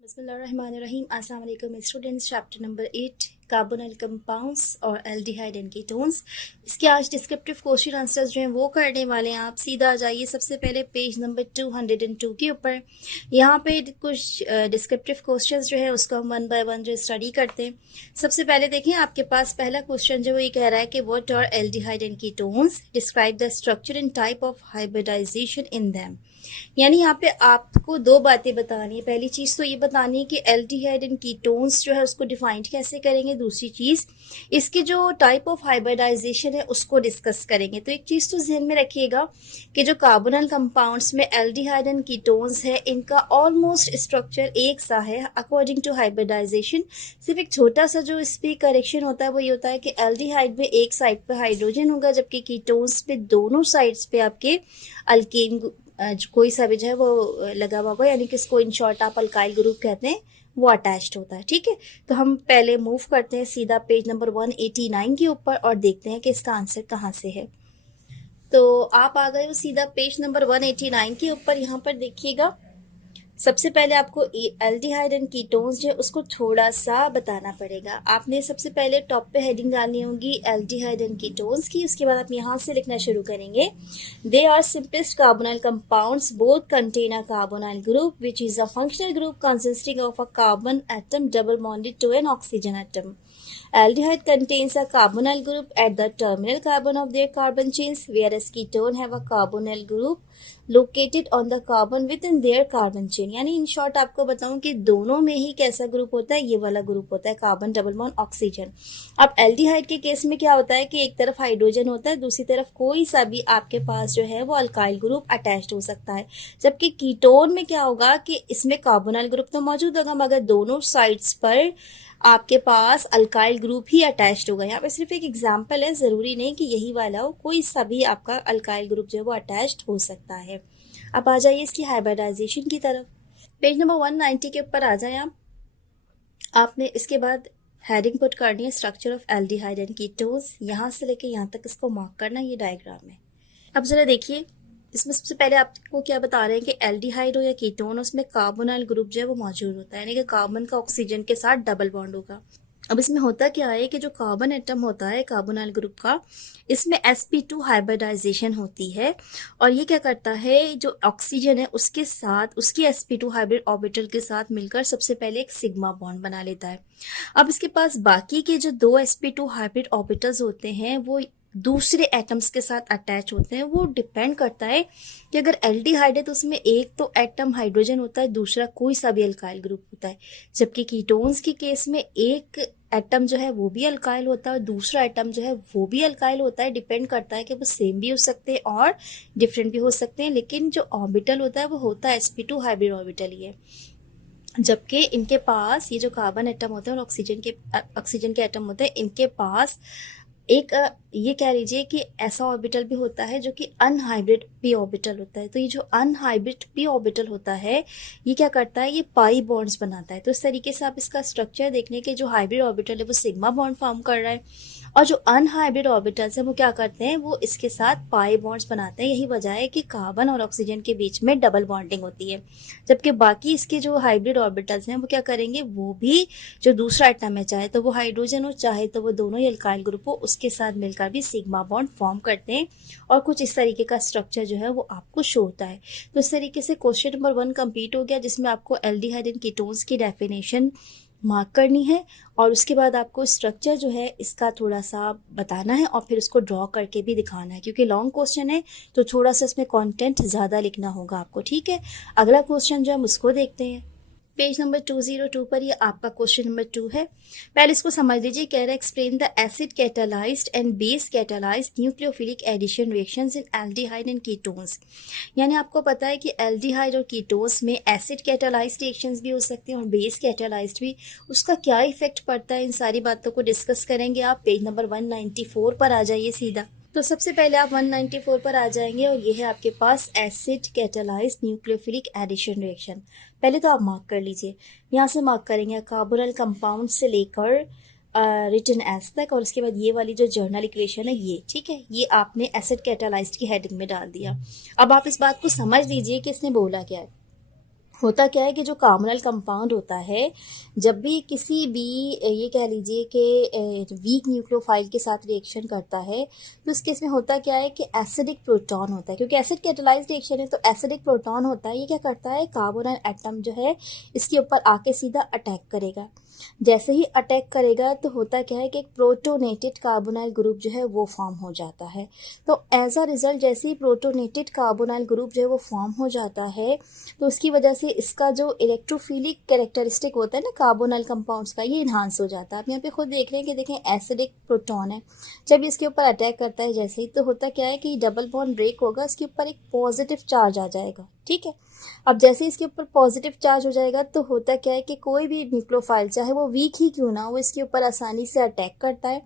बिस्मिल्लाहिर्रहमानिर्रहीम। अस्सलाम वालेकुम students. Chapter number 8 carbonyl compounds और एल्डिहाइड एंड कीटोन्स। इसके आज डिस्क्रिप्टिव क्वेश्चन आंसर्स जो हैं वो करने वाले हैं। आप सीधा आ जाइए सबसे पहले पेज नंबर 202 के ऊपर। यहाँ पे कुछ डिस्क्रिप्टिव क्वेश्चंस जो है उसको हम वन बाय वन जो स्टडी करते हैं। सबसे पहले देखें, आपके पास पहला क्वेश्चन जो ये कह रहा है कि what are aldehyde and ketones, describe the structure and type of hybridisation in them. यानी यहाँ पे आपको दो बातें बतानी है। पहली चीज तो ये बतानी है कि एल्डिहाइड एंड कीटोन्स जो है उसको डिफाइंड कैसे करेंगे। दूसरी चीज इसकी जो टाइप ऑफ हाइब्रिडाइजेशन है उसको डिस्कस करेंगे। तो एक चीज तो ध्यान में रखिएगा कि जो कार्बोनल कंपाउंड्स में एल्डिहाइड एंड कीटोन्स है इनका ऑलमोस्ट स्ट्रक्चर एक सा है अकॉर्डिंग टू हाइब्रिडाइजेशन। सिर्फ एक छोटा सा जो इस पे करेक्शन होता है वो ये होता है कि एल्डिहाइड में एक साइड पे हाइड्रोजन होगा, जबकि कीटोन्स पे दोनों साइड्स पे आपके अल्केन कोई सा भी जो है वो लगा हुआ होगा, यानी कि इसको इन शॉर्ट आप अल्काइल ग्रुप कहते हैं, वो अटैच्ड होता है। ठीक है, तो हम पहले मूव करते हैं सीधा पेज नंबर 189 के ऊपर और देखते हैं कि इसका आंसर कहाँ से है। तो आप आ गए हो सीधा पेज नंबर 189 के ऊपर। यहाँ पर देखिएगा, सबसे पहले आपको एल्डिहाइड एंड कीटोन्स जो है उसको थोड़ा सा बताना पड़ेगा। आपने सबसे पहले टॉप पे हेडिंग डालनी होगी एल्डिहाइड एंड कीटोन्स की। उसके बाद आप यहाँ से लिखना शुरू करेंगे, they are simplest carbonyl compounds both contain a carbonyl group which is a functional group consisting of a carbon atom double bonded to an oxygen atom. Aldehyde contains a carbonyl group at the terminal carbon of their carbon chains, whereas ketone have a carbonyl group located on the carbon within their carbon chain. यानी in short आपको बताऊं कि दोनों में ही कैसा group होता है, ये वाला ग्रुप होता है कार्बन डबल बॉन्ड ऑक्सीजन। अब एल्डिहाइड के केस में क्या होता है कि एक तरफ हाइड्रोजन होता है, दूसरी तरफ कोई सा भी आपके पास जो है वो अल्काइल ग्रुप अटैच्ड हो सकता है। जबकि कीटोन में क्या होगा कि इसमें कार्बोनाइल ग्रुप तो मौजूद होगा मगर दोनों साइड्स पर आपके पास अल्काइल ग्रुप ही अटैच्ड होगा। यहाँ पे सिर्फ एक एग्जांपल है, जरूरी नहीं कि यही वाला हो, कोई सा भी आपका अल्काइल ग्रुप जो है वो अटैच्ड हो सकता है। अब आ जाइए इसकी हाइब्रिडाइजेशन की तरफ। पेज नंबर 190 के ऊपर आ जाए आप। आपने इसके बाद हेडिंग पुट करनी है structure of aldehyde and ketones. यहाँ से लेके यहाँ तक इसको मार्क करना है, ये डायग्राम है। अब जरा देखिए, इसमें सबसे पहले आपको क्या बता रहे हैं कि एल्डिहाइड हो या कीटोन, उसमें कार्बोनाइल ग्रुप जो है वो मौजूद होता है, यानी कि कार्बन का ऑक्सीजन के साथ डबल बॉन्ड होगा। अब इसमें होता क्या है कि जो कार्बन एटम होता है कार्बोनाइल ग्रुप का, इसमें sp2 हाइब्रिडाइजेशन होती है और ये क्या करता है, जो ऑक्सीजन है उसके साथ उसकी sp2 हाइब्रिड ऑर्बिटल के साथ मिलकर सबसे पहले एक सिग्मा बॉन्ड बना लेता है। अब इसके पास बाकी के जो दो sp2 हाइब्रिड ऑर्बिटल्स होते हैं वो दूसरे एटम्स के साथ अटैच होते हैं। वो डिपेंड करता है कि अगर एल्डिहाइड है तो उसमें एक तो एटम हाइड्रोजन होता है, दूसरा कोई सा भी अल्काइल ग्रुप होता है। जबकि कीटोन्स के केस में एक एटम जो है वो भी अल्काइल होता है और दूसरा एटम जो है वो भी अल्काइल होता है। डिपेंड करता है कि वो सेम भी हो सकते हैं और डिफरेंट भी हो सकते हैं, लेकिन जो ऑर्बिटल होता है वो होता है sp2 हाइब्रिड ऑर्बिटल ही है। जबकि इनके पास ये जो कार्बन एटम होते हैं और ऑक्सीजन के एटम होते हैं, इनके पास एक ये कह लीजिए कि ऐसा ऑर्बिटल भी होता है जो कि अनहाइब्रिड पी ऑर्बिटल होता है। तो ये जो अनहाइब्रिड पी ऑर्बिटल होता है ये क्या करता है, ये पाई बॉन्ड्स बनाता है। तो इस तरीके से आप इसका स्ट्रक्चर देखने के, जो हाइब्रिड ऑर्बिटल है वो सिग्मा बॉन्ड फॉर्म कर रहा है और जो अनहाइब्रिड ऑर्बिटल्स हैं वो क्या करते हैं, वो इसके साथ पाई बॉन्ड्स बनाते हैं। यही वजह है कि कार्बन और ऑक्सीजन के बीच में डबल बॉन्डिंग होती है। जबकि बाकी इसके जो हाइब्रिड ऑर्बिटल्स हैं वो क्या करेंगे, वो भी जो दूसरा एटम है, चाहे तो वो हाइड्रोजन हो चाहे तो वो दोनों ही अल्काइल ग्रुप हो, उसके साथ मिलकर भी सिग्मा बॉन्ड फॉर्म करते हैं और कुछ इस तरीके का स्ट्रक्चर जो है वो आपको शो होता है। तो इस तरीके से क्वेश्चन नंबर 1 कंप्लीट हो गया, जिसमें आपको एल्डिहाइड एंड कीटोन्स की डेफिनेशन मार्क करनी है और उसके बाद आपको स्ट्रक्चर जो है इसका थोड़ा सा बताना है और फिर उसको ड्रॉ करके भी दिखाना है, क्योंकि लॉन्ग क्वेश्चन है तो थोड़ा सा इसमें कंटेंट ज़्यादा लिखना होगा आपको। ठीक है, अगला क्वेश्चन जो हम उसको देखते हैं। पेज नंबर 202 पर ये आपका क्वेश्चन नंबर 2 है। पहले इसको समझ लीजिए। कह रहा है explain the acid catalysed and base catalysed nucleophilic addition reactions in aldehyde and ketones. यानी आपको पता है कि एल्डिहाइड और कीटोन्स में एसिड कैटालाइज्ड रिएक्शंस भी हो सकते हैं और बेस कैटालाइज्ड भी। उसका क्या इफेक्ट पड़ता है, इन सारी बातों को डिस्कस करेंगे। आप पेज नंबर 194 पर आ जाइए सीधा। तो सबसे पहले आप 194 पर आ जाएंगे और ये है आपके पास acid catalysed nucleophilic addition reaction. पहले तो आप मार्क कर लीजिए, यहाँ से मार्क करेंगे कार्बोनल कंपाउंड से लेकर रिटन एस तक और उसके बाद ये वाली जो जर्नल इक्वेशन है ये, ठीक है, ये आपने एसिड कैटालाइज्ड की हेडिंग में डाल दिया। अब आप इस बात को समझ लीजिए कि इसने बोला क्या है। होता क्या है कि जो कार्बोनाइल कंपाउंड होता है, जब भी किसी भी ये कह लीजिए कि वीक न्यूक्लियोफाइल के साथ रिएक्शन करता है, तो इस केस में होता क्या है कि एसिडिक प्रोटॉन होता है, क्योंकि एसिड कैटालाइज्ड रिएक्शन है तो एसिडिक प्रोटॉन होता है। ये क्या करता है, कार्बोनाइल एटम जो है इसके ऊपर आके सीधा अटैक करेगा। जैसे ही अटैक करेगा तो होता क्या है कि एक प्रोटोनेटेड कार्बोनाइल ग्रुप जो है वो फॉर्म हो जाता है। तो एज अ रिजल्ट जैसे ही प्रोटोनेटेड कार्बोनाइल ग्रुप जो है वो फॉर्म हो जाता है, तो उसकी वजह से इसका जो इलेक्ट्रोफिलिक कैरेक्टरिस्टिक होता है ना कार्बोनाइल कंपाउंड्स का, ये इन्हांस हो जाता है। आप यहाँ पे खुद देख रहे हैं कि देखें एसिडिक प्रोटॉन है, जब इसके ऊपर अटैक करता है जैसे ही, तो होता क्या है कि डबल बॉन्ड ब्रेक होगा, इसके ऊपर एक पॉजिटिव चार्ज आ जाएगा। ठीक है, अब जैसे इसके ऊपर पॉजिटिव चार्ज हो जाएगा तो होता क्या है कि कोई भी न्यूक्लियोफाइल चाहे वो वीक ही क्यों ना हो, इसके ऊपर आसानी से अटैक करता है,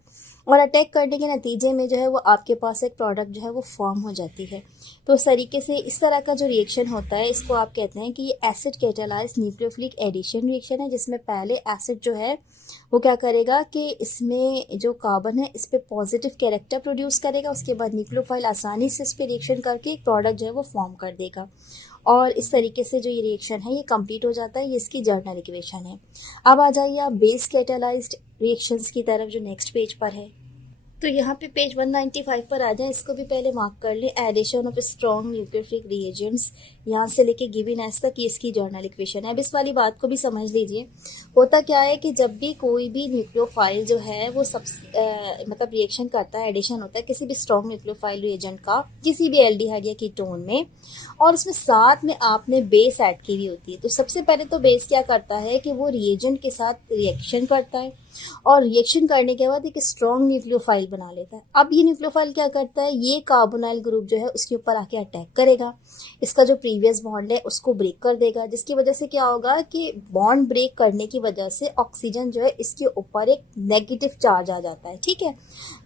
और अटैक करने के नतीजे में जो है वो आपके पास एक प्रोडक्ट जो है वो फॉर्म हो जाती है। तो इस तरीके से इस तरह का जो रिएक्शन होता है इसको आप कहते हैं कि ये acid catalysed nucleophilic addition reaction है, जिसमें पहले एसिड जो है वो क्या करेगा कि इसमें जो कार्बन है इस पर पॉजिटिव कैरेक्टर प्रोड्यूस करेगा, उसके बाद न्यूक्लियोफाइल आसानी से इस पर रिएक्शन करके एक प्रोडक्ट जो है वो फॉर्म कर देगा, और इस तरीके से जो ये रिएक्शन है ये कंप्लीट हो जाता है। ये इसकी जर्नल इक्वेशन है। अब आ जाइए आप बेस कैटालाइज्ड रिएक्शंस की तरफ जो नेक्स्ट पेज पर है। तो यहाँ पे पेज 195 पर आ जाए, इसको भी पहले मार्क कर लें। Addition of strong nucleophilic reagents यहाँ से लेके गिवन एस तक ये इसकी जर्नल इक्वेशन है। अब इस वाली बात को भी समझ लीजिए। होता क्या है कि जब भी कोई भी न्यूक्लियोफाइल जो है वो मतलब रिएक्शन करता है, एडिशन होता है किसी भी स्ट्रॉन्ग न्यूक्लियोफाइल रिएजेंट का किसी भी एल्डिहाइड या कीटोन में, और उसमें साथ में आपने बेस ऐड की हुई होती है, तो सबसे पहले तो बेस क्या करता है कि वो रिएजेंट के साथ रिएक्शन करता है, और रिएक्शन करने के बाद एक स्ट्रॉन्ग न्यूक्लियोफाइल बना लेता है। अब ये न्यूक्लियोफाइल क्या करता है, ये कार्बोनाइल ग्रुप जो है उसके ऊपर आके अटैक करेगा, इसका जो प्रीवियस बॉन्ड है उसको ब्रेक कर देगा, जिसकी वजह से क्या होगा कि बॉन्ड ब्रेक करने की वजह से ऑक्सीजन जो है इसके ऊपर एक नेगेटिव चार्ज आ जाता है। ठीक है,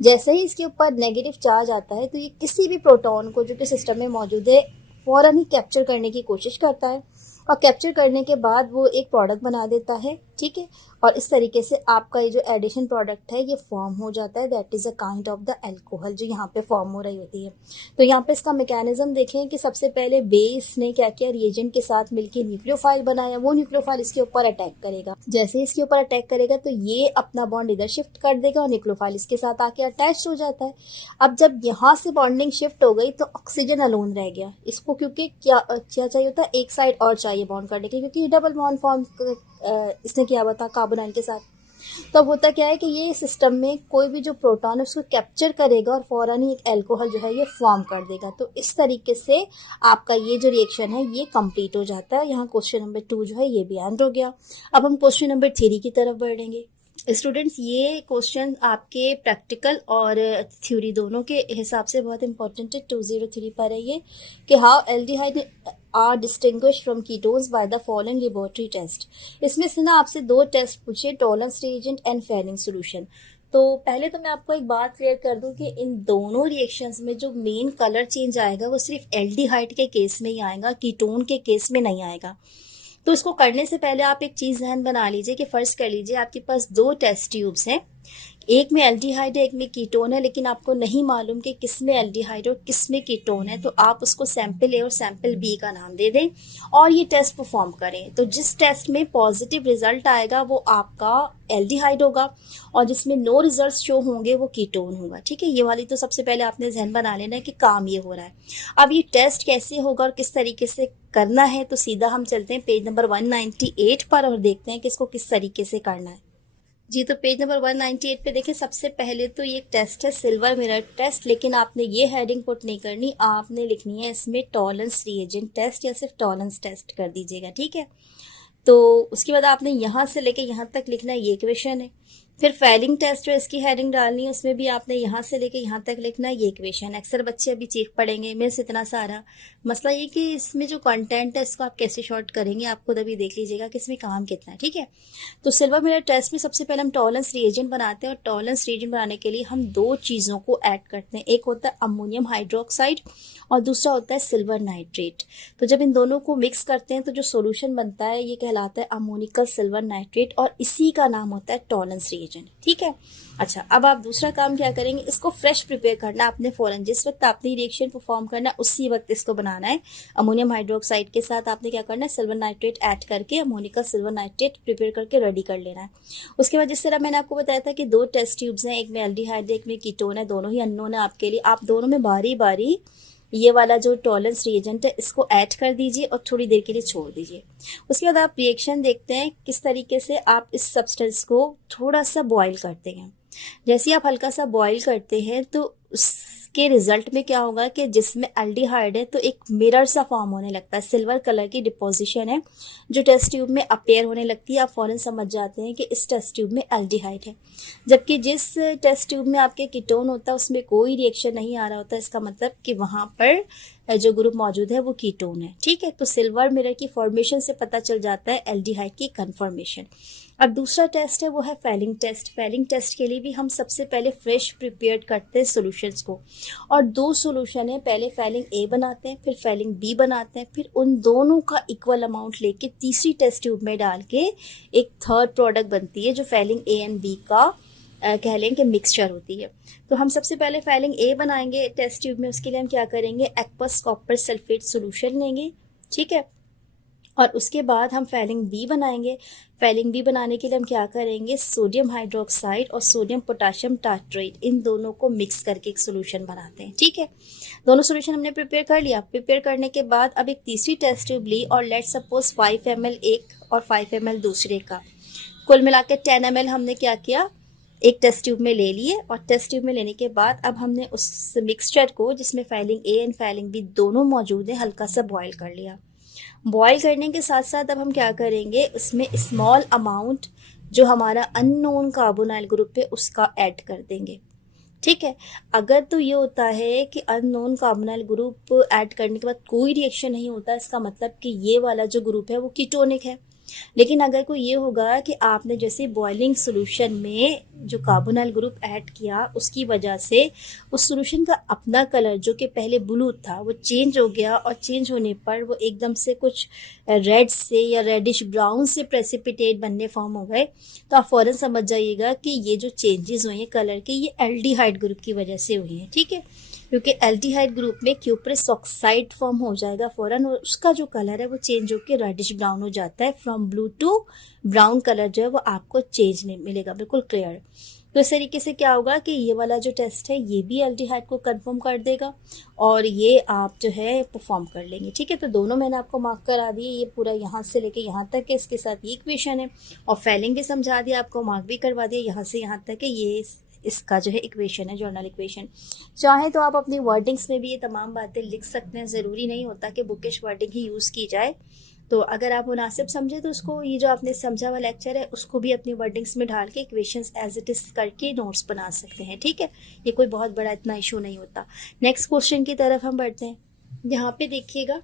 जैसे ही इसके ऊपर नेगेटिव चार्ज आता है तो ये किसी भी प्रोटॉन को जो कि सिस्टम में मौजूद है फौरन ही कैप्चर करने की कोशिश करता है, और कैप्चर करने के बाद वो एक प्रोडक्ट बना देता है। ठीक है, और इस तरीके से आपका ये जो एडिशन प्रोडक्ट है ये फॉर्म हो जाता है, that is a kind of the alcohol जो यहाँ पे फॉर्म हो रही होती है। तो यहाँ पे इसका मैकेनिज्म देखें कि सबसे पहले बेस ने क्या किया, रिएजेंट के साथ मिलकर न्यूक्लियोफाइल बनाया, वो न्यूक्लियोफाइल इसके ऊपर अटैक करेगा। जैसे इसके ऊपर अटैक करेगा तो ये अपना बॉन्ड इधर शिफ्ट कर देगा और न्यूक्लियोफाइल इसके साथ आके अटैच हो जाता है। अब जब यहाँ से बॉन्डिंग शिफ्ट हो गई तो ऑक्सीजन अलोन रह गया इसको, क्योंकि क्या चाहिए होता है, एक साइड और चाहिए बॉन्ड करने के, क्योंकि डबल बॉन्ड फॉर्म इसने किया हुआ था कार्बोनाइल के साथ। तो अब होता क्या है कि ये सिस्टम में कोई भी जो प्रोटॉन है उसको कैप्चर करेगा और फौरन ही एक अल्कोहल जो है ये फॉर्म कर देगा। तो इस तरीके से आपका ये जो रिएक्शन है ये कंप्लीट हो जाता है। यहाँ क्वेश्चन नंबर 2 जो है ये भी एंड हो गया। अब हम क्वेश्चन नंबर 3 की तरफ बढ़ेंगे। स्टूडेंट्स, ये क्वेश्चन आपके प्रैक्टिकल और थ्योरी दोनों के हिसाब से बहुत इंपॉर्टेंट है। 203 पर है ये कि how aldehyde are distinguish from ketones by the following laboratory test. इसमें से ना आपसे 2 टेस्ट पूछे, Tollens reagent and Fehling solution. तो पहले तो मैं आपको एक बात क्लियर कर दूं कि इन दोनों रिएक्शंस में जो मेन कलर चेंज आएगा वो सिर्फ एल्डिहाइड के केस में ही आएगा, कीटोन के केस में नहीं आएगा। तो इसको करने से पहले आप एक चीज़ ध्यान बना लीजिए कि फर्ज कर लीजिए आपके पास 2 टेस्ट ट्यूब्स हैं, एक में एल्डिहाइड है एक में कीटोन है, लेकिन आपको नहीं मालूम कि किस में एल्डिहाइड और किस में कीटोन है। तो आप उसको सैंपल ए और सैंपल बी का नाम दे दें और ये टेस्ट परफॉर्म करें। तो जिस टेस्ट में पॉजिटिव रिजल्ट आएगा वो आपका एल्डिहाइड होगा, और जिसमें नो रिजल्ट शो होंगे वो कीटोन होगा। ठीक है, ये वाली तो सबसे पहले आपने ध्यान बना लेना है कि काम ये हो रहा है। अब ये टेस्ट कैसे होगा और किस तरीके से करना है, तो सीधा हम चलते हैं पेज नंबर 198 पर और देखते हैं कि इसको किस तरीके से करना है। जी, तो पेज नंबर 198 पे देखें, सबसे पहले तो ये टेस्ट है सिल्वर मिरर टेस्ट, लेकिन आपने ये हेडिंग पुट नहीं करनी, आपने लिखनी है इसमें टॉलरेंस रिएजेंट टेस्ट या सिर्फ टॉलरेंस टेस्ट कर दीजिएगा। ठीक है, तो उसके बाद आपने यहाँ से लेके यहाँ तक लिखना है, ये इक्वेशन है। फिर फेलिंग टेस्ट जो इसकी हेडिंग डालनी है उसमें भी आपने यहाँ से लेके यहाँ तक लिखना है, ये इक्वेशन। अक्सर बच्चे अभी चीख पड़ेंगे मिस इतना सारा, मसला ये कि इसमें जो कंटेंट है इसको आप कैसे शॉर्ट करेंगे, आप खुद अभी देख लीजिएगा कि इसमें काम कितना है। ठीक है, तो सिल्वर मिरर टेस्ट में सबसे पहले हम टॉलरेंस रिएजेंट बनाते हैं, और टॉलरेंस रिएजेंट बनाने के लिए हम 2 चीज़ों को ऐड करते हैं, एक होता है अमोनियम हाइड्रोक्साइड और दूसरा होता है सिल्वर नाइट्रेट। तो जब इन दोनों को मिक्स करते हैं तो जो सोल्यूशन बनता है ये कहलाता है अमोनिकल सिल्वर नाइट्रेट, और इसी का नाम होता है टॉलरेंस टॉलरेंस रिएजेंट, ठीक है। अच्छा, अब आप दूसरा काम क्या करेंगे, इसको फ्रेश प्रिपेयर करना आपने फ़ौरन, जिस वक्त आपने रिएक्शन परफॉर्म करना उसी वक्त इसको बनाना है। अमोनियम हाइड्रोक्साइड के साथ आपने क्या करना है, सिल्वर नाइट्रेट ऐड करके अमोनिका सिल्वर नाइट्रेट प्रिपेयर करके रेडी कर लेना है। उसके बाद जिस तरह मैंने आपको बताया था कि 2 टेस्ट ट्यूब्स हैं, एक में एल्डिहाइड एक में कीटोन है, दोनों ही अननोन है आपके लिए। आप दोनों में बारी बारी ये वाला जो टॉलरेंस रिएजेंट है इसको ऐड कर दीजिए और थोड़ी देर के लिए छोड़ दीजिए। उसके बाद आप रिएक्शन देखते हैं किस तरीके से आप इस सब्सटेंस को थोड़ा सा बॉईल करते हैं। जैसे आप हल्का सा बॉईल करते हैं तो उसके रिजल्ट में क्या होगा कि जिसमें एल्डिहाइड है तो एक मिरर सा फॉर्म होने लगता है, सिल्वर कलर की डिपोजिशन है जो टेस्ट ट्यूब में अपेयर होने लगती है। आप फौरन समझ जाते हैं कि इस टेस्ट ट्यूब में एल्डिहाइड है। जबकि जिस टेस्ट ट्यूब में आपके कीटोन होता है उसमें कोई रिएक्शन नहीं आ रहा होता, इसका मतलब कि वहाँ पर जो ग्रुप मौजूद है वो कीटोन है, ठीक है। तो सिल्वर मिरर की फॉर्मेशन से पता चल जाता है एल्डिहाइड की कन्फर्मेशन। अब दूसरा टेस्ट है वो है फैलिंग टेस्ट। फैलिंग टेस्ट के लिए भी हम सबसे पहले फ्रेश प्रिपेयर करते हैं सॉल्यूशंस को, और 2 सॉल्यूशन है, पहले फैलिंग ए बनाते हैं फिर फैलिंग बी बनाते हैं, फिर उन दोनों का इक्वल अमाउंट लेके तीसरी टेस्ट ट्यूब में डाल के एक थर्ड प्रोडक्ट बनती है जो फैलिंग ए एंड बी का कह लें कि मिक्सचर होती है। तो हम सबसे पहले फैलिंग ए बनाएंगे टेस्ट ट्यूब में। उसके लिए हम क्या करेंगे, एक्वस कॉपर सल्फेट सोल्यूशन लेंगे, ठीक है। और उसके बाद हम फैलिंग बी बनाएंगे। फैलिंग बी बनाने के लिए हम क्या करेंगे, सोडियम हाइड्रोक्साइड और सोडियम पोटाशियम टार्ट्रेट इन दोनों को मिक्स करके एक सोल्यूशन बनाते हैं, ठीक है। दोनों सोल्यूशन हमने प्रिपेयर कर लिया। प्रिपेयर करने के बाद अब एक तीसरी टेस्ट ट्यूब ली और लेट सपोज 5 ml एक और 5 ml दूसरे का, कुल मिला के 10 ml हमने क्या किया, एक टेस्ट ट्यूब में ले लिए। और टेस्ट ट्यूब में लेने के बाद अब हमने उस मिक्सचर को जिसमें Fehling A and Fehling B दोनों मौजूद है हल्का सा बॉयल कर लिया। बॉयल करने के साथ साथ अब हम क्या करेंगे, उसमें स्मॉल अमाउंट जो हमारा अननोन कार्बोनाइल ग्रुप है उसका ऐड कर देंगे, ठीक है। अगर तो ये होता है कि अननोन कार्बोनाइल ग्रुप ऐड करने के बाद कोई रिएक्शन नहीं होता, इसका मतलब कि ये वाला जो ग्रुप है वो कीटोनिक है। लेकिन अगर कोई ये होगा कि आपने जैसे बॉइलिंग सोल्यूशन में जो कार्बोनाइल ग्रुप ऐड किया उसकी वजह से उस सोल्यूशन का अपना कलर जो कि पहले ब्लू था वो चेंज हो गया, और चेंज होने पर वो एकदम से कुछ रेड से या रेडिश ब्राउन से प्रेसिपिटेट बनने फॉर्म हो गए, तो आप फ़ौरन समझ जाइएगा कि ये जो चेंजेस हुए हैं कलर के ये एल्डिहाइड ग्रुप की वजह से हुए हैं, ठीक है। क्योंकि एल्डिहाइड ग्रुप में क्यूप्रस ऑक्साइड फॉर्म हो जाएगा फ़ौरन, और उसका जो कलर है वो चेंज होकर रेडिश ब्राउन हो जाता है। From blue to brown colour जो है वो आपको चेंज नहीं मिलेगा, बिल्कुल क्लियर। तो इस तरीके से क्या होगा कि ये वाला जो टेस्ट है ये भी एल्डिहाइड को कंफर्म कर देगा और ये आप जो है परफॉर्म कर लेंगे, ठीक है। तो दोनों मैंने आपको मार्क करा दिए, ये पूरा यहाँ से लेके यहाँ तक है, इसके साथ ये इक्वेशन है, और फैलिंग भी समझा दिया आपको, मार्क भी करवा दिया यहाँ से यहाँ तक है, ये इसका जो है इक्वेशन है, जर्नल इक्वेशन। चाहे तो आप अपनी वर्डिंग्स में भी ये तमाम बातें लिख सकते हैं, ज़रूरी नहीं होता कि बुकिश वर्डिंग ही यूज़ की जाए। तो अगर आप मुनासिब समझे तो उसको, ये जो आपने समझा हुआ लेक्चर है उसको भी अपनी वर्डिंग्स में ढाल के इक्वेशंस एज इट इज़ करके नोट्स बना सकते हैं, ठीक है। ये कोई बहुत बड़ा इतना इशू नहीं होता। नेक्स्ट क्वेश्चन की तरफ हम बढ़ते हैं। यहाँ पे देखिएगा,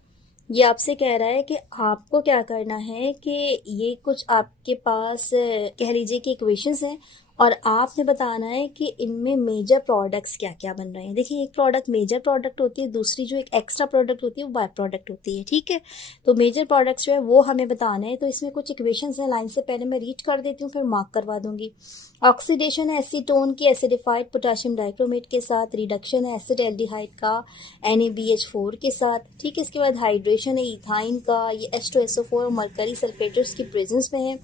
ये आपसे कह रहा है कि आपको क्या करना है कि ये कुछ आपके पास कह लीजिए कि इक्वेशंस हैं और आपने बताना है कि इनमें मेजर प्रोडक्ट्स क्या क्या बन रहे हैं। देखिए, एक प्रोडक्ट मेजर प्रोडक्ट होती है, दूसरी जो एक एक्स्ट्रा प्रोडक्ट होती है वो बाय प्रोडक्ट होती है, ठीक है। तो मेजर प्रोडक्ट्स जो है वो हमें बताना है। तो इसमें कुछ इक्वेशंस हैं, लाइन से पहले मैं रीड कर देती हूँ फिर मार्क करवा दूंगी। ऑक्सीडेशन है एसीटोन की एसिडिफाइड पोटेशियम डाइक्रोमेट के साथ, रिडक्शन है एसिड एल्डिहाइड का NaBH4 के साथ, ठीक है। इसके बाद हाइड्रेशन है इथाइन का, ये H2SO4 और मरकरी सल्फेट जो इसकी प्रेजेंस में है,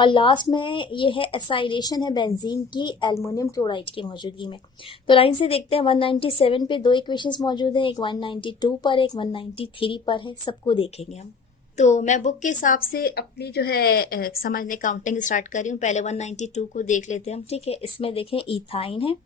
और लास्ट में ये है एसाइलेशन है बेंजीन की एल्युमिनियम क्लोराइड की मौजूदगी में। तो लाइन से देखते हैं, 197 पे 2 इक्वेशंस मौजूद हैं, एक 192 पर एक 193 पर है, सबको देखेंगे हम। तो मैं बुक के हिसाब से अपनी जो है समझने काउंटिंग स्टार्ट कर रही हूँ। पहले 192 को देख लेते हैं हम, ठीक है। इसमें देखें इथाइन है,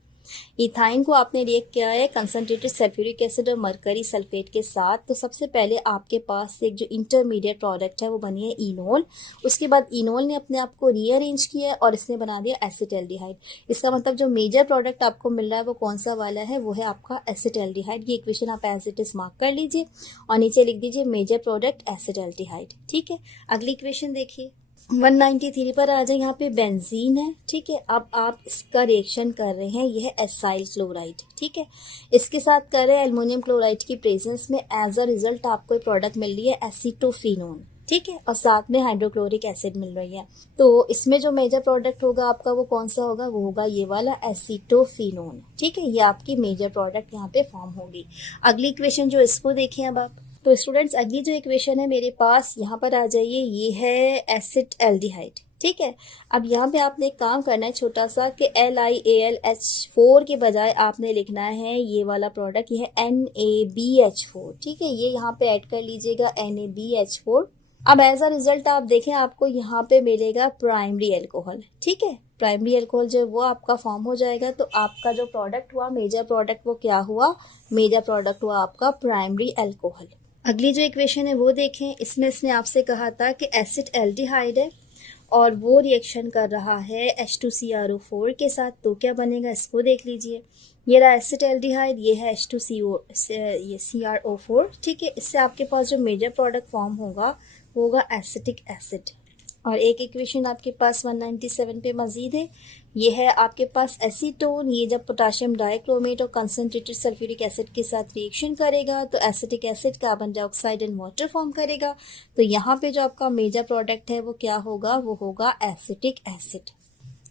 इथाइन को आपने रिएक्ट किया है कंसंट्रेटेड सल्फ्यूरिक एसिड और मरकरी सल्फेट के साथ। तो सबसे पहले आपके पास एक जो इंटरमीडिएट प्रोडक्ट है वो बनी है इनोल। उसके बाद इनोल ने अपने आप को रीअरेंज किया और इसने बना दिया एसिटाल्डिहाइड। इसका मतलब जो मेजर प्रोडक्ट आपको मिल रहा है वो कौन सा वाला है, वो है आपका एसिटाल्डिहाइड। ये इक्वेशन आप एज इट इज मार्क कर लीजिए और नीचे लिख दीजिए मेजर प्रोडक्ट एसिटाल्डिहाइड, ठीक है। अगली इक्वेशन देखिए, 193 पर आ जाए, यहाँ पे बेंजीन है, ठीक है। अब आप इसका रिएक्शन कर रहे हैं, यह है एसाइल क्लोराइड, ठीक है। इसके साथ कर रहे हैं एल्युमिनियम क्लोराइड की प्रेजेंस में, एज अ रिजल्ट आपको एक प्रोडक्ट मिल रही है एसीटोफिनोन, ठीक है, और साथ में हाइड्रोक्लोरिक एसिड मिल रही है। तो इसमें जो मेजर प्रोडक्ट होगा आपका वो कौन सा होगा, वो होगा ये वाला एसीटोफिनोन। ठीक है, ये आपकी मेजर प्रोडक्ट यहाँ पे फॉर्म होगी। अगली इक्वेशन जो इसको देखें अब आप, तो स्टूडेंट्स अगली जो इक्वेशन है मेरे पास यहाँ पर आ जाइए, ये है एसिटल्डिहाइड। ठीक है, अब यहाँ पे आपने एक काम करना है छोटा सा कि LiAlH4 के बजाय आपने लिखना है ये वाला प्रोडक्ट, ये है NaBH4। ठीक है, ये यहाँ पे ऐड कर लीजिएगा NaBH4। अब एज अ रिजल्ट आप देखें आपको यहाँ पे मिलेगा प्राइमरी अल्कोहल। ठीक है, प्राइमरी अल्कोहल जो वो आपका फॉर्म हो जाएगा, तो आपका जो प्रोडक्ट हुआ मेजर प्रोडक्ट वो क्या हुआ, मेजर प्रोडक्ट हुआ आपका प्राइमरी अल्कोहल। अगली जो इक्वेशन है वो देखें, इसमें इसने आपसे कहा था कि एसिटल्डिहाइड है और वो रिएक्शन कर रहा है H2CrO4 के साथ, तो क्या बनेगा इसको देख लीजिए। ये रहा एसिटल्डिहाइड, ये है ये CrO4। ठीक है, इससे आपके पास जो मेजर प्रोडक्ट फॉर्म होगा वो होगा एसिटिक एसिड। और एक इक्वेशन आपके पास 197 पे मजीद है, ये है आपके पास एसीटोन। ये जब पोटाशियम डाइक्रोमेट और कंसनट्रेटेड सल्फ्यूरिक एसिड के साथ रिएक्शन करेगा तो acetic acid carbon dioxide and water form करेगा। तो यहाँ पे जो आपका मेजर प्रोडक्ट है वो क्या होगा, वो होगा एसिटिक एसिड।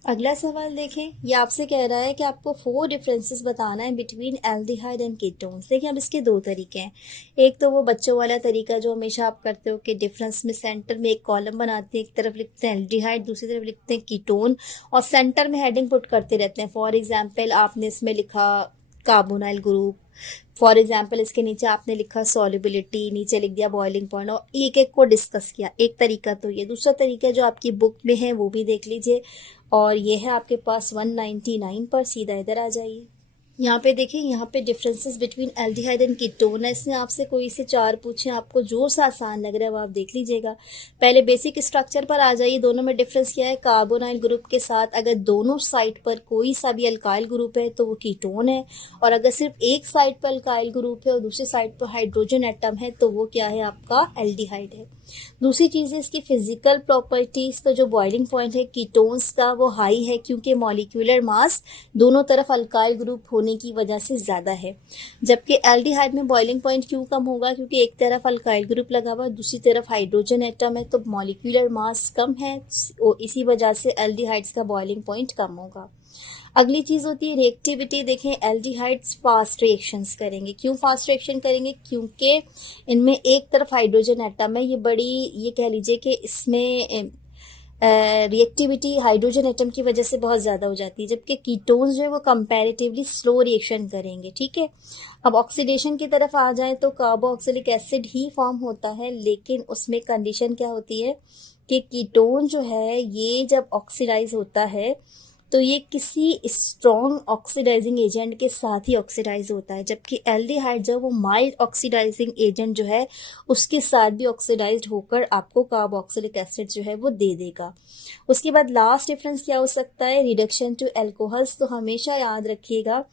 अगला सवाल देखें, ये आपसे कह रहा है कि आपको 4 डिफरेंसेस बताना है बिटवीन एल्डिहाइड एंड कीटोन्स। देखिए अब इसके 2 तरीके हैं। एक तो वो बच्चों वाला तरीका जो हमेशा आप करते हो कि डिफरेंस में सेंटर में एक कॉलम बनाते हैं, एक तरफ लिखते हैं एल्डिहाइड, दूसरी तरफ लिखते हैं कीटोन और सेंटर में हेडिंग पुट करते रहते हैं। फॉर एग्जाम्पल आपने इसमें लिखा कार्बोनाइल ग्रुप, फॉर एग्जाम्पल इसके नीचे आपने लिखा सॉल्युबिलिटी, नीचे लिख दिया बॉइलिंग पॉइंट और एक एक को डिस्कस किया। एक तरीका तो ये। दूसरा तरीका जो आपकी बुक में है वो भी देख लीजिए, और ये है आपके पास 199 पर। सीधा इधर आ जाइए, यहाँ पे देखिए, यहाँ पे differences between aldehyde and ketone है। इसने आपसे कोई से 4 पूछे, आपको जो सा आसान लग रहा है वो आप देख लीजिएगा। पहले बेसिक स्ट्रक्चर पर आ जाइए। दोनों में डिफरेंस क्या है, कार्बोनाइल ग्रुप के साथ अगर दोनों साइड पर कोई सा भी अल्काइल ग्रुप है तो वो कीटोन है, और अगर सिर्फ एक साइड पर अल्काइल ग्रुप है और दूसरी साइड पर हाइड्रोजन एटम है तो वो क्या है, आपका एल्डिहाइड है। दूसरी चीज़ है इसकी फिजिकल प्रॉपर्टीज। तो जो बॉइलिंग पॉइंट है कीटोन्स का वो हाई है, क्योंकि मॉलिक्यूलर मास दोनों तरफ अल्काइल ग्रुप होने की वजह से ज़्यादा है। जबकि एल्डिहाइड में बॉइलिंग पॉइंट क्यों कम होगा, क्योंकि एक तरफ अल्काइल ग्रुप लगा हुआ, दूसरी तरफ हाइड्रोजन एटम है, तो मॉलिक्यूलर मास कम है, इसी वजह से एल्डिहाइड्स का बॉइलिंग पॉइंट कम होगा। अगली चीज़ होती है रिएक्टिविटी। देखें एल्डिहाइड्स फास्ट रिएक्शंस करेंगे। क्यों फास्ट रिएक्शन करेंगे, क्योंकि इनमें एक तरफ हाइड्रोजन एटम है, ये बड़ी, ये कह लीजिए कि इसमें रिएक्टिविटी हाइड्रोजन एटम की वजह से बहुत ज़्यादा हो जाती है, जबकि कीटोन्स जो है वो कंपैरेटिवली स्लो रिएक्शन करेंगे। ठीक है, अब ऑक्सीडेशन की तरफ आ जाए तो कार्बोक्सिलिक एसिड ही फॉर्म होता है, लेकिन उसमें कंडीशन क्या होती है कि कीटोन जो है ये जब ऑक्सीडाइज होता है तो ये किसी स्ट्रॉन्ग ऑक्सीडाइजिंग एजेंट के साथ ही ऑक्सीडाइज होता है, जबकि एल्डिहाइड जो वो माइल्ड ऑक्सीडाइजिंग एजेंट जो है उसके साथ भी ऑक्सीडाइज्ड होकर आपको कार्बोक्सिलिक एसिड जो है वो दे देगा। उसके बाद लास्ट डिफरेंस क्या हो सकता है, रिडक्शन टू एल्कोहल्स। तो हमेशा याद रखिएगा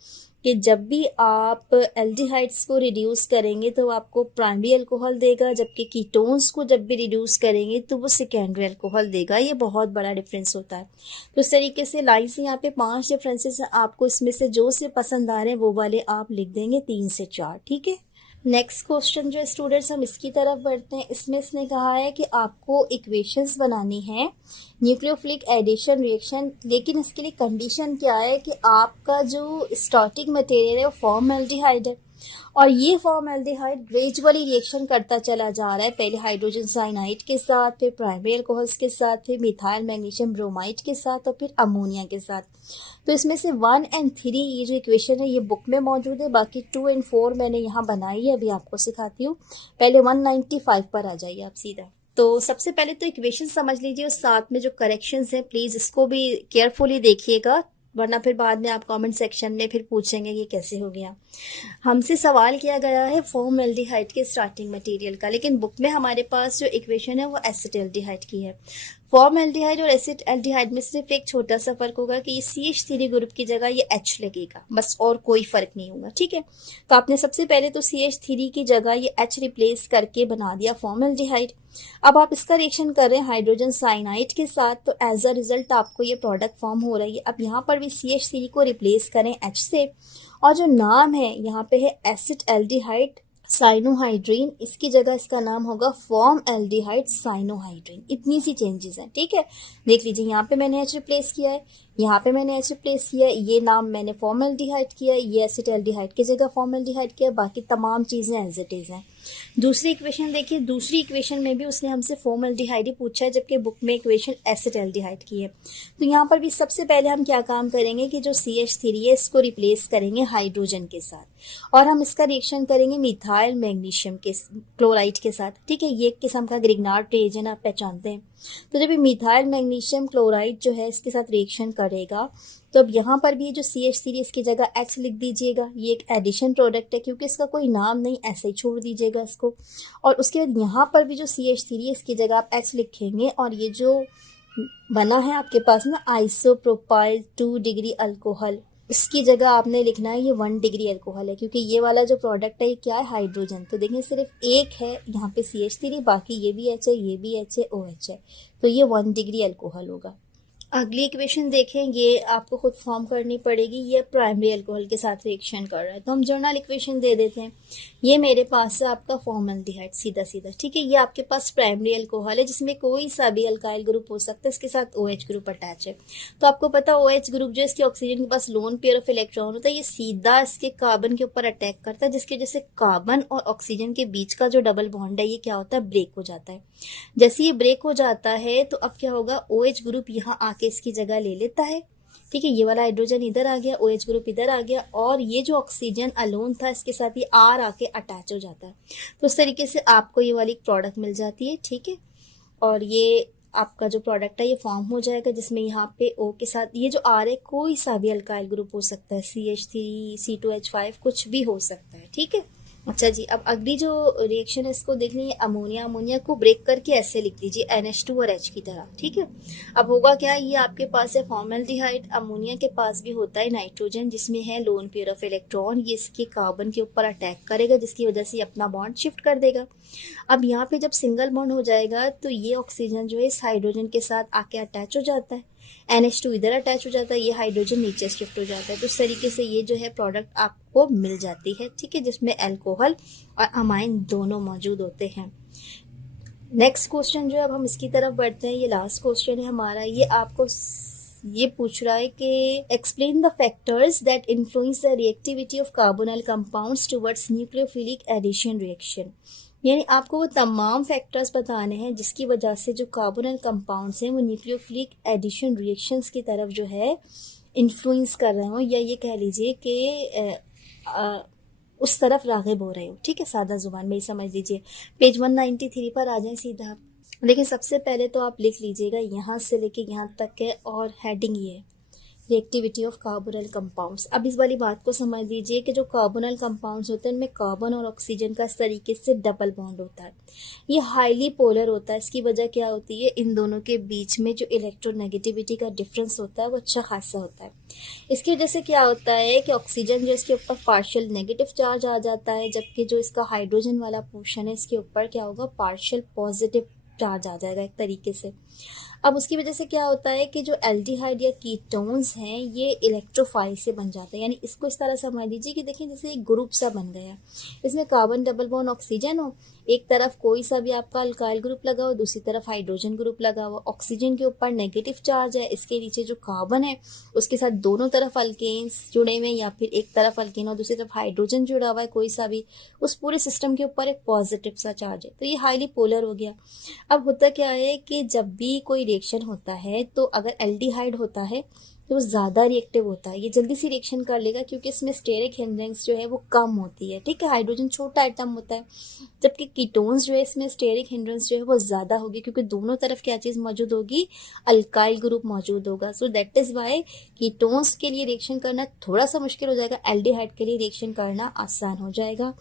कि जब भी आप एल्डिहाइड्स को रिड्यूस करेंगे तो आपको प्राइमरी अल्कोहल देगा, जबकि कीटोन्स को जब भी रिड्यूस करेंगे तो वो सेकेंडरी अल्कोहल देगा। ये बहुत बड़ा डिफरेंस होता है। तो इस तरीके से लाइन से यहाँ पे 5 डिफरेंसेस हैं, आपको इसमें से जो से पसंद आ रहे हैं वो वाले आप लिख देंगे 3 से 4। ठीक है, नेक्स्ट क्वेश्चन जो स्टूडेंट्स हम इसकी तरफ बढ़ते हैं। इसमें इसने कहा है कि आपको इक्वेशंस बनानी है न्यूक्लियोफिलिक एडिशन रिएक्शन, लेकिन इसके लिए कंडीशन क्या है कि आपका जो स्टार्टिंग मटेरियल है वो फॉर्मल्डिहाइड है, और ये फॉर्मल्डिहाइड ग्रेजुअली रिएक्शन करता चला जा रहा है, पहले हाइड्रोजन साइनाइड के साथ, फिर प्राइमरी अल्कोहल्स के साथ, फिर मिथाइल मैग्नीशियम ब्रोमाइड के साथ और फिर अमोनिया के साथ। तो इसमें से 1 और 3 ये जो इक्वेशन है ये बुक में मौजूद है, बाकी 2 और 4 मैंने यहाँ बनाई है, अभी आपको सिखाती हूँ। पहले 195 पर आ जाइए आप सीधा। तो सबसे पहले तो इक्वेशन समझ लीजिए और साथ में जो करेक्शंस हैं प्लीज़ इसको भी केयरफुली देखिएगा, वरना फिर बाद में आप कमेंट सेक्शन में फिर पूछेंगे ये कैसे हो गया। हमसे सवाल किया गया है फॉर्मल्डिहाइड के स्टार्टिंग मटेरियल का, लेकिन बुक में हमारे पास जो इक्वेशन है वो एसिटल्डिहाइड की है। फॉर्मल्डिहाइड और एसिटल्डिहाइड में सिर्फ एक छोटा सा फर्क होगा कि ये CH3 ग्रुप की जगह ये H लगेगा, बस, और कोई फर्क नहीं होगा। ठीक है, तो आपने सबसे पहले तो CH3 की जगह ये H रिप्लेस करके बना दिया फॉर्मल्डिहाइड। अब आप इसका रिएक्शन कर रहे हैं हाइड्रोजन साइनाइड के साथ, तो एज अ रिजल्ट आपको ये प्रोडक्ट फॉर्म हो रही है। अब यहाँ पर भी CH3 को रिप्लेस करें H से, और जो नाम है यहाँ पे है एसिटल्डिहाइड साइनोहाइड्रीन, इसकी जगह इसका नाम होगा फॉर्मएल्डिहाइड साइनोहाइड्रीन। इतनी सी चेंजेस हैं, ठीक है। देख लीजिए, यहाँ पे मैंने एच रिप्लेस किया है, यहाँ पे मैंने एच रिप्लेस किया है, ये नाम मैंने फॉर्मएल्डिहाइड किया है, ये एसिटाल्डिहाइड की जगह फॉर्मएल्डिहाइड किया, बाकी तमाम चीजें एज इट इज हैं। दूसरी इक्वेशन देखिए, दूसरी इक्वेशन में भी उसने हमसे फॉर्मएल्डिहाइड ही पूछा है, जबकि बुक में इक्वेशन एसिटाल्डिहाइड की है। तो यहाँ पर भी सबसे पहले हम क्या काम करेंगे कि जो CH3 है इसको रिप्लेस करेंगे हाइड्रोजन के साथ, और हम इसका रिएक्शन करेंगे मिथाइल मैग्नीशियम के क्लोराइड के साथ, ठीक है। ये एक किस्म का ग्रिग्नार्ड रिएजेंट आप पहचानते हैं। तो जब ये मिथाइल मैग्नीशियम क्लोराइड जो है इसके साथ रिएक्शन करेगा, तो अब यहाँ पर भी जो CH3 इसकी जगह H लिख दीजिएगा। ये एक एडिशन प्रोडक्ट है, क्योंकि इसका कोई नाम नहीं, ऐसे ही छोड़ दीजिएगा इसको। और उसके बाद यहाँ पर भी जो CH3 है इसकी जगह आप H लिखेंगे, और ये जो बना है आपके पास ना आइसोप्रोपाइल 2 डिग्री अल्कोहल, इसकी जगह आपने लिखना है ये 1 डिग्री अल्कोहल है, क्योंकि ये वाला जो प्रोडक्ट है ये क्या है, हाइड्रोजन। तो देखिए सिर्फ एक है यहाँ पे CH3, बाकी ये भी H है, ये भी H है, OH है, तो ये 1 डिग्री अल्कोहल होगा। अगली इक्वेशन देखें, ये आपको खुद फॉर्म करनी पड़ेगी। ये प्राइमरी अल्कोहल के साथ रिएक्शन कर रहा है, तो हम जर्नल इक्वेशन दे देते हैं। ये मेरे पास है आपका फॉर्मल्डिहाइड, सीधा सीधा, ठीक है। ये आपके पास प्राइमरी अल्कोहल है, जिसमें कोई सा भी अल्काइल ग्रुप हो सकता है, इसके साथ OH ग्रुप अटैच है। तो आपको पता OH ग्रुप जो इसके ऑक्सीजन के पास लोन पेयर ऑफ इलेक्ट्रॉन होता है, ये सीधा इसके कार्बन के ऊपर अटैक करता है, जिसकी वजह से कार्बन और ऑक्सीजन के बीच का जो डबल बॉन्ड है ये क्या होता है, ब्रेक हो जाता है। जैसे ये ब्रेक हो जाता है तो अब क्या होगा, OH ग्रुप यहाँ आके इसकी जगह ले लेता है, ठीक है। ये वाला हाइड्रोजन इधर आ गया, OH ग्रुप इधर आ गया, और ये जो ऑक्सीजन अलोन था इसके साथ ये R आके अटैच हो जाता है। तो इस तरीके से आपको ये वाली प्रोडक्ट मिल जाती है, ठीक है। और ये आपका जो प्रोडक्ट है ये फॉर्म हो जाएगा, जिसमें यहाँ पे O के साथ ये जो R है कोई सा भी अल्काइल ग्रुप हो सकता है, CH3 C2H5 कुछ भी हो सकता है, ठीक है। अच्छा जी, अब अगली जो रिएक्शन है इसको देख लीजिए, अमोनिया, अमोनिया को ब्रेक करके ऐसे लिख लीजिए NH2 और H की तरह, ठीक है। अब होगा क्या, ये आपके पास है फॉर्मल्डिहाइड, अमोनिया के पास भी होता है नाइट्रोजन, जिसमें है लोन पेयर ऑफ इलेक्ट्रॉन, ये इसके कार्बन के ऊपर अटैक करेगा, जिसकी वजह से अपना बॉन्ड शिफ्ट कर देगा। अब यहाँ पे जब सिंगल बॉन्ड हो जाएगा तो ये ऑक्सीजन जो है इस हाइड्रोजन के साथ आके अटैच हो जाता है, NH2 इधर अटैच हो जाता है, ये हाइड्रोजन नीचे शिफ्ट हो जाता है। तो इस तरीके से ये जो है प्रोडक्ट आपको मिल जाती है, ठीक है, जिसमें अल्कोहल और अमाइन दोनों मौजूद होते हैं। नेक्स्ट क्वेश्चन जो है, अब हम इसकी तरफ बढ़ते हैं, ये लास्ट क्वेश्चन है हमारा। ये आपको ये पूछ रहा है कि explain the factors that influence the reactivity of carbonyl compounds towards nucleophilic addition reaction. यानी आपको वो तमाम फैक्टर्स बताने हैं जिसकी वजह से जो कार्बोनल कंपाउंड्स हैं वो न्यूक्लियोफिलिक एडिशन रिएक्शंस की तरफ जो है इन्फ्लुएंस कर रहे हो, या ये कह लीजिए कि उस तरफ राग़िब हो रहे हो, ठीक है। सादा जुबान में ही समझ लीजिए। पेज 193 पर आ जाए सीधा आप। लेकिन सबसे पहले तो आप लिख लीजिएगा यहाँ से लेके यहाँ तक है, और हेडिंग ये है रिएक्टिविटी ऑफ कार्बोनल कंपाउंड्स। अब इस वाली बात को समझ लीजिए कि जो कार्बोनल कंपाउंड्स होते हैं इनमें कार्बन और ऑक्सीजन का इस तरीके से डबल बॉन्ड होता है, ये हाईली पोलर होता है। इसकी वजह क्या होती है, इन दोनों के बीच में जो इलेक्ट्रोनेगेटिविटी का डिफरेंस होता है वो अच्छा खासा होता है। इसकी वजह से क्या होता है कि ऑक्सीजन जो इसके ऊपर पार्शियल नेगेटिव चार्ज आ जाता है, जबकि जो इसका हाइड्रोजन वाला पोर्शन है इसके ऊपर क्या होगा, पार्शियल पॉजिटिव चार्ज आ जाएगा एक तरीके से। अब उसकी वजह से क्या होता है कि जो एल्डिहाइड या कीटोन्स हैं ये इलेक्ट्रोफाइल से बन जाते हैं। यानी इसको इस तरह समझ लीजिए कि देखिए जैसे एक ग्रुप सा बन गया, इसमें कार्बन डबल बॉन्ड ऑक्सीजन हो, एक तरफ कोई सा भी आपका अल्काइल ग्रुप लगा हो, दूसरी तरफ हाइड्रोजन ग्रुप लगा हुआ। ऑक्सीजन के ऊपर नेगेटिव चार्ज है, इसके नीचे जो कार्बन है उसके साथ दोनों तरफ अल्केन्स जुड़े हुए, या फिर एक तरफ अल्केन और दूसरी तरफ हाइड्रोजन जुड़ा हुआ है कोई सा भी, उस पूरे सिस्टम के ऊपर एक पॉजिटिव सा चार्ज है। तो ये हाईली पोलर हो गया। अब होता क्या है कि जब भी कोई रिएक्शन होता है तो अगर एल्डिहाइड होता है तो वो ज़्यादा रिएक्टिव होता है, ये जल्दी से रिएक्शन कर लेगा क्योंकि इसमें स्टेरिक हिंड्रेंस जो है वो कम होती है, ठीक है। हाइड्रोजन छोटा आइटम होता है, जबकि कीटोन्स जो है इसमें स्टेरिक हिंड्रेंस जो है वो ज़्यादा होगी, क्योंकि दोनों तरफ क्या चीज़ मौजूद होगी, अल्काइल ग्रुप मौजूद होगा। So that is why ketones के लिए रिएक्शन करना थोड़ा सा मुश्किल हो जाएगा, एल्डिहाइड के लिए रिएक्शन करना आसान हो जाएगा।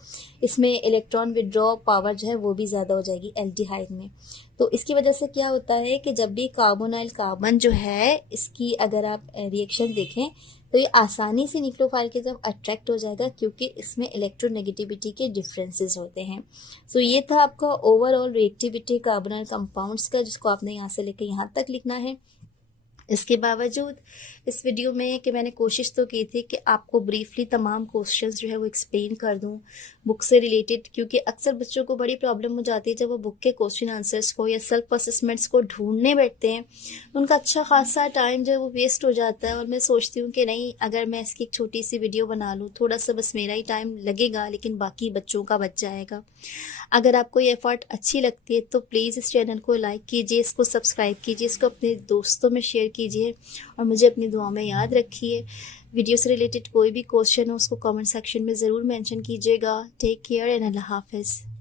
इसमें इलेक्ट्रॉन विड्रॉ पावर जो है वो भी ज़्यादा हो जाएगी एल्डिहाइड में। तो इसकी वजह से क्या होता है कि जब भी कार्बोनाइल कार्बन जो है इसकी अगर आप रिएक्शन देखें तो ये आसानी से न्यूक्लियोफाइल की तरफ अट्रैक्ट हो जाएगा, क्योंकि इसमें इलेक्ट्रोनेगेटिविटी के डिफरेंसेस होते हैं। सो ये था आपका ओवरऑल रिएक्टिविटी कार्बोनाइल कंपाउंड्स का, जिसको आपने यहाँ से लेकर यहाँ तक लिखना है। इसके बावजूद इस वीडियो में कि मैंने कोशिश तो की थी कि आपको ब्रीफली तमाम क्वेश्चंस जो है वो एक्सप्लेन कर दूं बुक से रिलेटेड, क्योंकि अक्सर बच्चों को बड़ी प्रॉब्लम हो जाती है जब वो बुक के क्वेश्चन आंसर्स को या सेल्फ असेसमेंट्स को ढूंढने बैठते हैं। उनका अच्छा खासा टाइम जो है वो वेस्ट हो जाता है, और मैं सोचती हूँ कि नहीं, अगर मैं इसकी एक छोटी सी वीडियो बना लूँ, थोड़ा सा बस मेरा ही टाइम लगेगा लेकिन बाकी बच्चों का बच जाएगा। अगर आपको ये एफर्ट अच्छी लगती है तो प्लीज़ इस चैनल को लाइक कीजिए, इसको सब्सक्राइब कीजिए, इसको अपने दोस्तों में शेयर कीजिए और मुझे अपनी दुआ में याद रखिए। वीडियो से रिलेटेड कोई भी क्वेश्चन हो उसको कमेंट सेक्शन में ज़रूर मेंशन कीजिएगा। टेक केयर एंड अल्लाह हाफिज़।